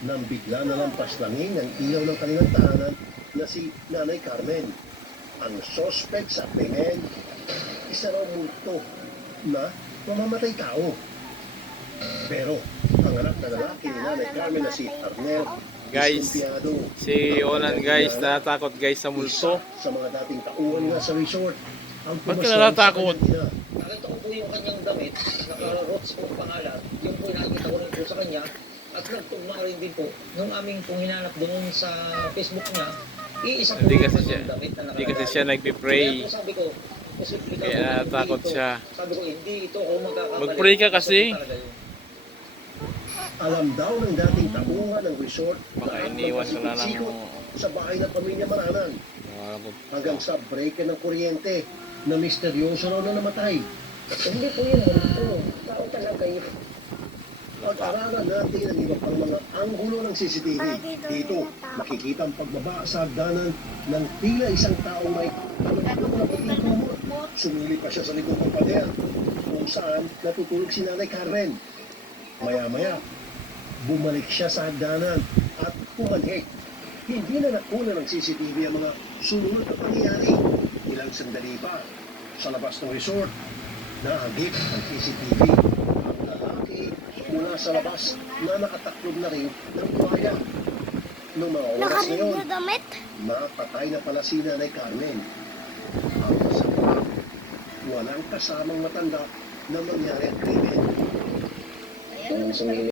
nang bigla na lang paslangin ang ilaw ng kanilang tahanan na si Nanay Carmen. Ang suspect sa krimen, isa raw multo na mamamatay tao. Pero ang anak na lalaki ni Nanay Carmen na si Arnel, Guys, diskumpiyado. si Onan guys, natatakot guys sa multo. Isa sa mga dating tauhan nga sa resort ang Ba't ka pumaslang natatakot? sa kanyang ina. Nakita ko po yung kanyang damit, naka-rots po pangalan, yung po nakikita ko rin po sa kanya, at nagtugma rin din po, nung aming pong hinanap doon sa Facebook niya, iisa po Hindi yung kasi siya, kanyang damit na hindi kasi nakalagay. siya nagpe-pray. Kaya po sabi ko, posible ka Kaya po, natatakot hindi ito. siya. Sabi ko, hindi ito ako magkakamali. Mag-pray ka kasi. Ito talaga yun. Alam daw ng dating tauhan ng resort Baka lahat ng iniwan ka na lang. pasikot-sikot sa bahay ng pamilya Maranan hanggang sa break ng kuryente na misteryoso raw na namatay. Hindi po yun, ano, tao talaga yun. Pag-aralan natin ang iba pang mga anggulo ng CCTV. Dito, makikita ang pagbaba sa hagdanan ng tila isang taong may puting kumot. Sumili pa siya sa likod ng pader kung saan natutulog si Nanay Carmen. Maya-maya, bumalik siya sa hagdanan at pumanhik. Hindi na nakuna ng CCTV ang mga sumunod na pangyayari. Ilang sandali pa, sa labas ng resort, nahagip ang CCTV. Ang lalaki mula sa labas na nakataklob na rin ng buhaya. Noong mga oras na Nakarin yun, na damit. napatay na pala si Nanay Carmen. Ang masama, walang kasamang matanda na mangyari ang krimen. Yung sumili